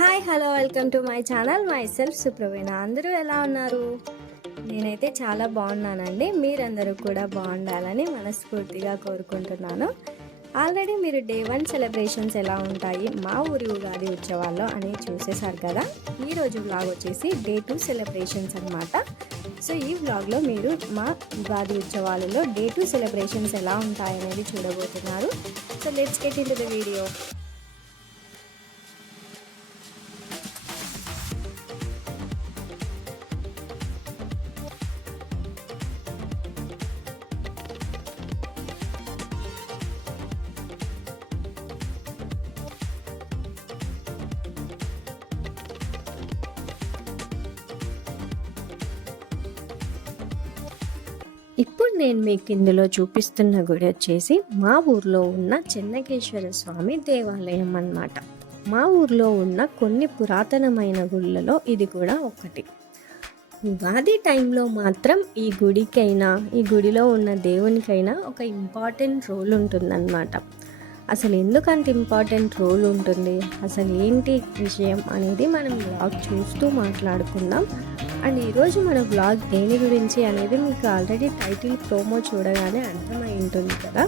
Hi hello welcome to my channel మై సెల్ఫ్ సుప్రవీణ. అందరూ ఎలా ఉన్నారు? నేనైతే చాలా బాగున్నానండి. మీరందరూ కూడా బాగుండాలని మనస్ఫూర్తిగా కోరుకుంటున్నాను. ఆల్రెడీ మీరు డే 1 సెలబ్రేషన్స్ ఎలా ఉంటాయి మా ఊరి ఉగాది ఉత్సవాల్లో అని చూసేశారు కదా. ఈరోజు వ్లాగ్ వచ్చేసి డే 2 సెలబ్రేషన్స్ అనమాట. సో ఈ వ్లాగ్లో మీరు మా ఉగాది ఉత్సవాలలో డే 2 సెలబ్రేషన్స్ ఎలా ఉంటాయనేది చూడబోతున్నారు. So let's get into the video. ఇప్పుడు నేను మీకు ఇందులో చూపిస్తున్న గుడి వచ్చేసి మా ఊర్లో ఉన్న చెన్నకేశ్వర స్వామి దేవాలయం అన్నమాట. మా ఊర్లో ఉన్న కొన్ని పురాతనమైన గుళ్ళలో ఇది కూడా ఒకటి. ఉగాది టైంలో మాత్రం ఈ గుడికైనా ఈ గుడిలో ఉన్న దేవునికైనా ఒక ఇంపార్టెంట్ రోల్ ఉంటుందన్నమాట. అసలు ఎందుకంత ఇంపార్టెంట్ రోల్ ఉంటుంది, అసలు ఏంటి విషయం అనేది మనం బ్లాగ్ చూస్తూ మాట్లాడుకుందాం. అండ్ ఈరోజు మన బ్లాగ్ దేని గురించి అనేది మీకు ఆల్రెడీ టైటిల్ ప్రోమో చూడగానే అర్థమై ఉంటుంది కదా.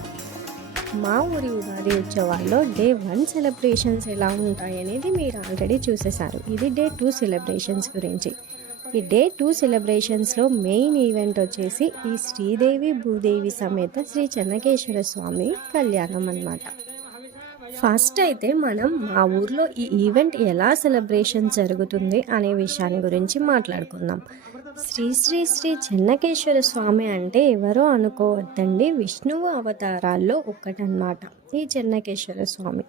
మా ఊరి ఉగాది ఉత్సవాల్లో డే 1 సెలబ్రేషన్స్ ఎలా ఉంటాయి అనేది మీరు ఆల్రెడీ చూసేశారు. ఇది డే 2 సెలబ్రేషన్స్ గురించి. ఈ డే 2 సెలబ్రేషన్స్లో మెయిన్ ఈవెంట్ వచ్చేసి ఈ శ్రీదేవి భూదేవి సమేత శ్రీ చెన్నకేశ్వర స్వామి కళ్యాణం అన్నమాట. ఫస్ట్ అయితే మనం మా ఊర్లో ఈ ఈవెంట్ ఎలా సెలబ్రేషన్ జరుగుతుంది అనే విషయాన్ని గురించి మాట్లాడుకుందాం. శ్రీ శ్రీ శ్రీ చెన్నకేశ్వర స్వామి అంటే ఎవరో అనుకోవద్దండి, విష్ణువు అవతారాల్లో ఒకటన్నమాట ఈ చెన్నకేశ్వర స్వామి.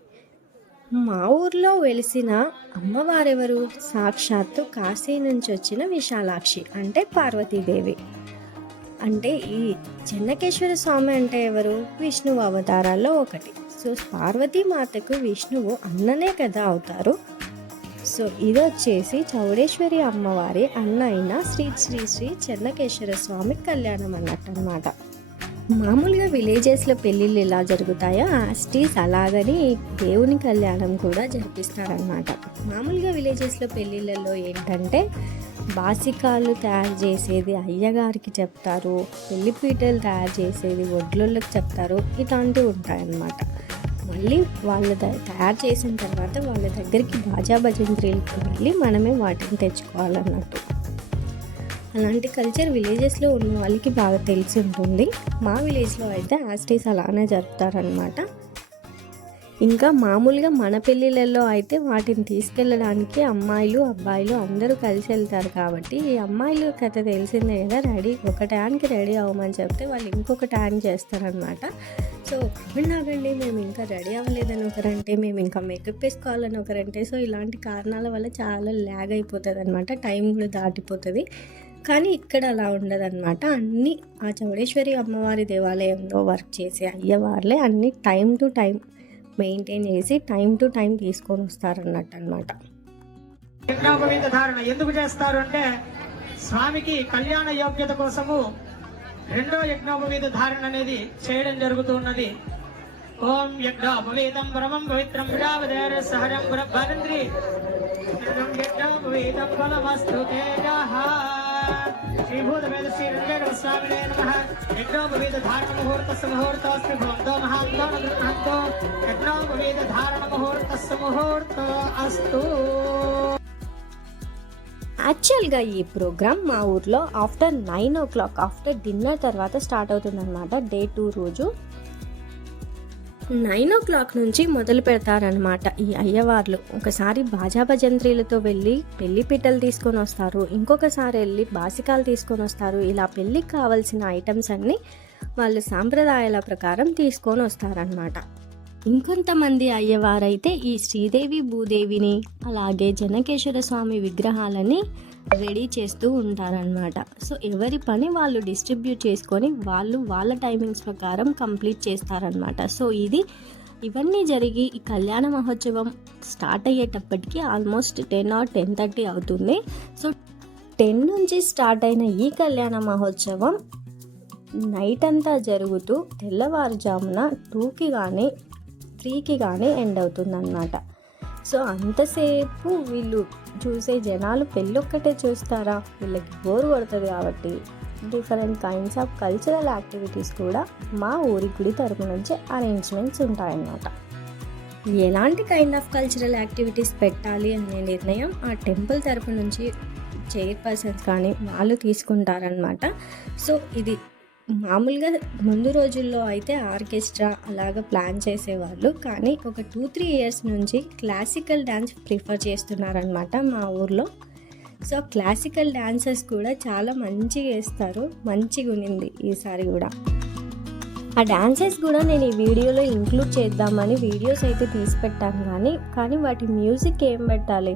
మా ఊర్లో వెలిసిన అమ్మవారెవరు? సాక్షాత్తు కాశీ నుంచి వచ్చిన విశాలాక్షి అంటే పార్వతీదేవి. అంటే ఈ చెన్నకేశ్వర స్వామి అంటే ఎవరు? విష్ణువు అవతారాల్లో ఒకటి. సో పార్వతీమాతకు విష్ణువు అన్ననే కదా అవుతారు. సో ఇది వచ్చేసి చౌడేశ్వరి అమ్మవారి అన్న అయిన శ్రీ శ్రీ శ్రీ చెన్నకేశ్వర స్వామి కళ్యాణం అన్నట్టు అనమాట. మామూలుగా విలేజెస్లో పెళ్ళిళ్ళు ఎలా జరుగుతాయో యాస్టీస్ అలాగని దేవుని కళ్యాణం కూడా జరిపిస్తారనమాట. మామూలుగా విలేజెస్లో పెళ్ళిళ్ళలో ఏంటంటే బాసికాలు తయారు చేసేది అయ్యగారికి చెప్తారు, పెళ్లిపీటలు తయారు చేసేది ఒడ్లోళ్ళకి చెప్తారు, ఇలాంటివి ఉంటాయన్నమాట. మళ్ళీ వాళ్ళు తయారు చేసిన తర్వాత వాళ్ళ దగ్గరికి బాజా భజంత్రీలకు వెళ్ళి మనమే వాటిని తెచ్చుకోవాలన్నట్టు. అలాంటి కల్చర్ విలేజెస్లో ఉన్న వాళ్ళకి బాగా తెలిసి ఉంటుంది. మా విలేజ్లో అయితే యాస్టీస్ అలానే జరుపుతారనమాట. ఇంకా మామూలుగా మన పెళ్ళిళ్ళల్లో అయితే వాటిని తీసుకెళ్ళడానికి అమ్మాయిలు అబ్బాయిలు అందరూ కలిసి వెళ్తారు కాబట్టి ఈ అమ్మాయిలు కథ తెలిసిందే కదా, ఒక ట్యాన్కి రెడీ అవ్వమని చెప్తే వాళ్ళు ఇంకొక ట్యాన్ చేస్తారనమాట. సో ఆగండి మేము ఇంకా రెడీ అవ్వలేదని ఒకరంటే, మేము ఇంకా మేకప్ వేసుకోవాలని ఒకరంటే. సో ఇలాంటి కారణాల వల్ల చాలా ల్యాగ్ అయిపోతుంది అనమాట, టైం కూడా దాటిపోతుంది. కానీ ఇక్కడ అలా ఉండదన్నమాట. అన్నీ ఆ చౌడేశ్వరి అమ్మవారి దేవాలయంలో వర్క్ చేసే అయ్యవార్లే అన్నీ టైం టు టైం మెయింటైన్ చేసి టైం టు టైం తీసుకొని వస్తారన్నట్టు అనమాట. యజ్ఞోపవీత ధారణ ఎందుకు చేస్తారు అంటే స్వామికి కళ్యాణ యోగ్యత కోసము రెండో యజ్ఞోపవీత ధారణ అనేది చేయడం జరుగుతున్నది. ఓం యజ్ఞోపవీతం పరమం పవిత్రం విరావదేర సహజం గురభానంద్రి యజ్ఞోపవీతం ఫలమస్తు తేజః శ్రీభూత వేద శ్రీ రంగేణ స్వామినే నమః. యజ్ఞోపవీత ధారణ ముహూర్తస్య ముహూర్తోస్మి భవంతో మహాంతో నృహంతో యజ్ఞోపవీత ధారణ ముహూర్తస్య ముహూర్తో అస్తు. యాక్చువల్గా ఈ ప్రోగ్రామ్ మా ఊర్లో ఆఫ్టర్ 9 o'clock ఆఫ్టర్ డిన్నర్ తర్వాత స్టార్ట్ అవుతుందన్నమాట. డే 2 రోజు 9 o'clock నుంచి మొదలు పెడతారనమాట ఈ అయ్యవార్లు. ఒకసారి బాజా భజంత్రీలతో వెళ్ళి పెళ్లి పిట్టలు తీసుకొని వస్తారు, ఇంకొకసారి వెళ్ళి బాసికాలు తీసుకొని వస్తారు. ఇలా పెళ్ళికి కావాల్సిన ఐటమ్స్ అన్నీ వాళ్ళు సాంప్రదాయాల ప్రకారం తీసుకొని వస్తారనమాట. ఇంకొంతమంది అయ్యవారైతే ఈ శ్రీదేవి భూదేవిని అలాగే చెన్నకేశ్వర స్వామి విగ్రహాలని రెడీ చేస్తూ ఉంటారనమాట. సో ఎవరి పని వాళ్ళు డిస్ట్రిబ్యూట్ చేసుకొని వాళ్ళ టైమింగ్స్ ప్రకారం కంప్లీట్ చేస్తారనమాట. సో ఇవన్నీ జరిగి ఈ కళ్యాణ మహోత్సవం స్టార్ట్ అయ్యేటప్పటికి ఆల్మోస్ట్ 10 or 10:30 అవుతుంది. సో 10 నుంచి స్టార్ట్ అయిన ఈ కళ్యాణ మహోత్సవం నైట్ అంతా జరుగుతూ తెల్లవారుజామున 2కి కానీ 3కి కానీ ఎండ్ అవుతుందన్నమాట. సో అంతసేపు వీళ్ళు చూసే జనాలు పెళ్ళొక్కటే చూస్తారా, వీళ్ళకి బోర్ కొడుతుంది. కాబట్టి different kinds of cultural activities కూడా మా ఊరి గుడి తరపు నుంచి అరేంజ్మెంట్స్ ఉంటాయన్నమాట. ఎలాంటి కైండ్ ఆఫ్ కల్చరల్ యాక్టివిటీస్ పెట్టాలి అనే నిర్ణయం ఆ టెంపుల్ తరపు నుంచి చైర్పర్సన్స్ కానీ వాళ్ళు తీసుకుంటారనమాట. సో ఇది మామూలుగా ముందు రోజుల్లో అయితే ఆర్కెస్ట్రా అలాగ ప్లాన్ చేసేవాళ్ళు, కానీ ఒక 2-3 ఇయర్స్ నుంచి క్లాసికల్ డ్యాన్స్ ప్రిఫర్ చేస్తున్నారనమాట మా ఊర్లో. సో క్లాసికల్ డ్యాన్సెస్ కూడా చాలా మంచిగా వేస్తారు, మంచిగా ఉన్నింది ఈసారి కూడా. ఆ డాన్సెస్ కూడా నేను ఈ వీడియోలో ఇంక్లూడ్ చేద్దామని వీడియోస్ అయితే తీసి పెట్టాను, కానీ వాటి మ్యూజిక్ ఏం పెట్టాలి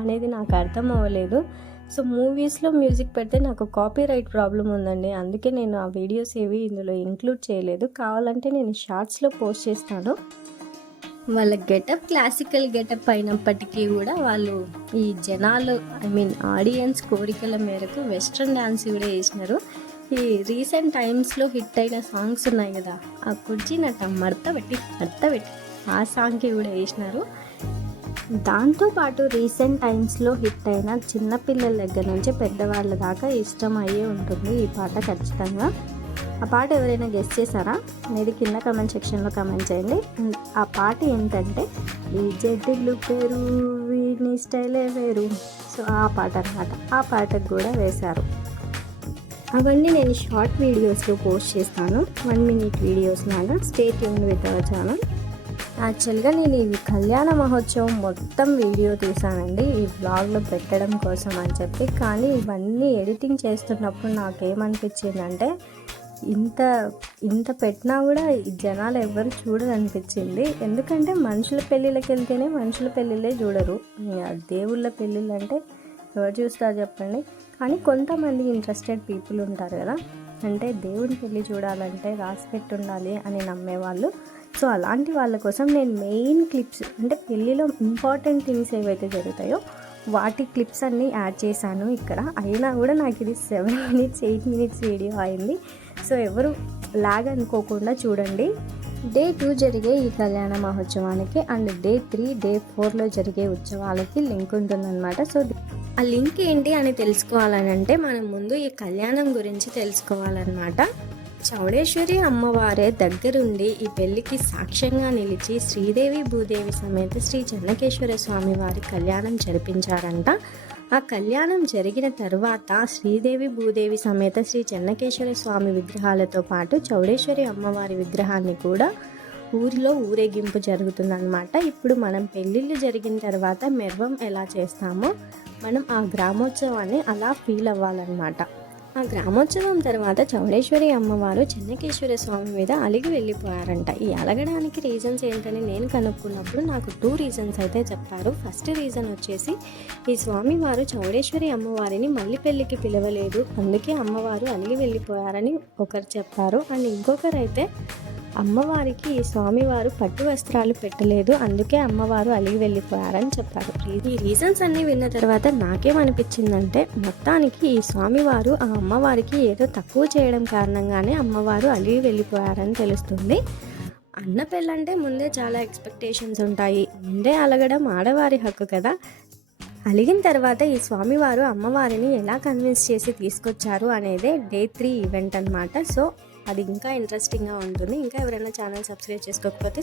అనేది నాకు అర్థం అవ్వలేదు. సో మూవీస్లో మ్యూజిక్ పెడితే నాకు కాపీరైట్ ప్రాబ్లం ఉందండి, అందుకే నేను ఆ వీడియోస్ ఏవి ఇందులో ఇంక్లూడ్ చేయలేదు. కావాలంటే నేను షార్ట్స్లో పోస్ట్ చేస్తాను. వాళ్ళ గెటప్ క్లాసికల్ గెటప్ అయినప్పటికీ కూడా వాళ్ళు ఈ జనాలు ఆడియన్స్ కోరికల మేరకు వెస్ట్రన్ డ్యాన్స్ కూడా వేసినారు. ఈ రీసెంట్ టైమ్స్లో హిట్ అయిన సాంగ్స్ ఉన్నాయి కదా, ఆ కుర్చీ నట మడత పెట్టి ఆ సాంగ్కి కూడా వేసినారు. దాంతోపాటు రీసెంట్ టైమ్స్లో హిట్ అయిన చిన్నపిల్లల దగ్గర నుంచి పెద్దవాళ్ళ దాకా ఇష్టం అయ్యే ఉంటుంది ఈ పాట ఖచ్చితంగా. ఆ పాట ఎవరైనా గెస్ట్ చేశారా అనేది కింద కమెంట్ సెక్షన్లో కమెంట్ చేయండి. ఆ పాట ఏంటంటే ఈ జడ్డిలు పేరు వీని స్టైలే వేరు. సో ఆ పాట అన్నమాట, ఆ పాటకు కూడా వేశారు. అవన్నీ నేను షార్ట్ వీడియోస్లో పోస్ట్ చేస్తాను, 1 minute వీడియోస్ లాగా. Stay tuned with our channel. యాక్చువల్గా నేను ఈ కళ్యాణ మహోత్సవం మొత్తం వీడియో తీసానండి ఈ వ్లాగ్లో పెట్టడం కోసం అని చెప్పి, కానీ ఇవన్నీ ఎడిటింగ్ చేస్తున్నప్పుడు నాకేమనిపించిందంటే ఇంత పెట్టినా కూడా ఈ జనాలు ఎవరు చూడరనిపించింది. ఎందుకంటే మనుషుల పెళ్ళిళ్ళకి వెళ్తేనే మనుషుల పెళ్ళిళ్ళే చూడరు, దేవుళ్ళ పెళ్ళిళ్ళు అంటే ఎవరు చూస్తారు చెప్పండి. కానీ కొంతమంది ఇంట్రెస్టెడ్ పీపుల్ ఉంటారు కదా, అంటే దేవుని పెళ్ళి చూడాలంటే రాసి పెట్టి ఉండాలి అని నమ్మేవాళ్ళు. సో అలాంటి వాళ్ళ కోసం నేను మెయిన్ క్లిప్స్, అంటే పెళ్ళిలో ఇంపార్టెంట్ థింగ్స్ ఏవైతే జరుగుతాయో వాటి క్లిప్స్ అన్నీ యాడ్ చేశాను ఇక్కడ. అయినా కూడా నాకు ఇది 7 minutes 8 minutes వీడియో అయింది. సో ఎవరు లాగ్ అనుకోకుండా చూడండి. Day 2 జరిగే ఈ కళ్యాణ మహోత్సవానికి అండ్ Day 3 Day 4లో జరిగే ఉత్సవాలకి లింక్ ఉంటుందన్నమాట. సో ఆ లింక్ ఏంటి అని తెలుసుకోవాలని అంటే మనం ముందు ఈ కళ్యాణం గురించి తెలుసుకోవాలన్నమాట. చౌడేశ్వరి అమ్మవారే దగ్గరుండి ఈ పెళ్లికి సాక్ష్యంగా నిలిచి శ్రీదేవి భూదేవి సమేత శ్రీ చెన్నకేశ్వర స్వామి వారి కళ్యాణం జరిపించారంట. ఆ కళ్యాణం జరిగిన తర్వాత శ్రీదేవి భూదేవి సమేత శ్రీ చెన్నకేశ్వర స్వామి విగ్రహాలతో పాటు చౌడేశ్వరి అమ్మవారి విగ్రహాన్ని కూడా ఊరిలో ఊరేగింపు జరుగుతుందన్నమాట. ఇప్పుడు మనం పెళ్ళిళ్ళు జరిగిన తర్వాత మెర్వం ఎలా చేస్తామో మనం ఆ గ్రామోత్సవాన్ని అలా ఫీల్ అవ్వాలన్నమాట. ఆ గ్రామోత్సవం తర్వాత చౌడేశ్వరి అమ్మవారు చెన్నకేశ్వర స్వామి మీద అలిగి వెళ్ళిపోయారంట. ఈ అలగడానికి రీజన్స్ ఏంటని నేను కనుక్కున్నప్పుడు నాకు 2 reasons అయితే చెప్పారు. ఫస్ట్ రీజన్ వచ్చేసి ఈ స్వామివారు చౌడేశ్వరి అమ్మవారిని మళ్ళీ పెళ్ళికి పిలవలేదు, అందుకే అమ్మవారు అలిగి వెళ్ళిపోయారని ఒకరు చెప్పారు. అండ్ ఇంకొకరైతే అమ్మవారికి ఈ స్వామివారు పట్టు వస్త్రాలు పెట్టలేదు, అందుకే అమ్మవారు అలిగి వెళ్ళిపోయారని చెప్పారు. ఈ రీజన్స్ అన్నీ విన్న తర్వాత నాకేమనిపించిందంటే మొత్తానికి ఈ స్వామివారు ఆ అమ్మవారికి ఏదో తక్కువ చేయడం కారణంగానే అమ్మవారు అలిగి వెళ్ళిపోయారని తెలుస్తుంది. అన్న పెళ్ళంటే ముందే చాలా ఎక్స్పెక్టేషన్స్ ఉంటాయి, ముందే అలగడం ఆడవారి హక్కు కదా. అలిగిన తర్వాత ఈ స్వామివారు అమ్మవారిని ఎలా కన్విన్స్ చేసి తీసుకొచ్చారు అనేదే Day 3 ఈవెంట్ అన్నమాట. సో అది ఇంకా ఇంట్రెస్టింగ్గా ఉంటుంది. ఇంకా ఎవరైనా ఛానల్ సబ్స్క్రైబ్ చేసుకోకపోతే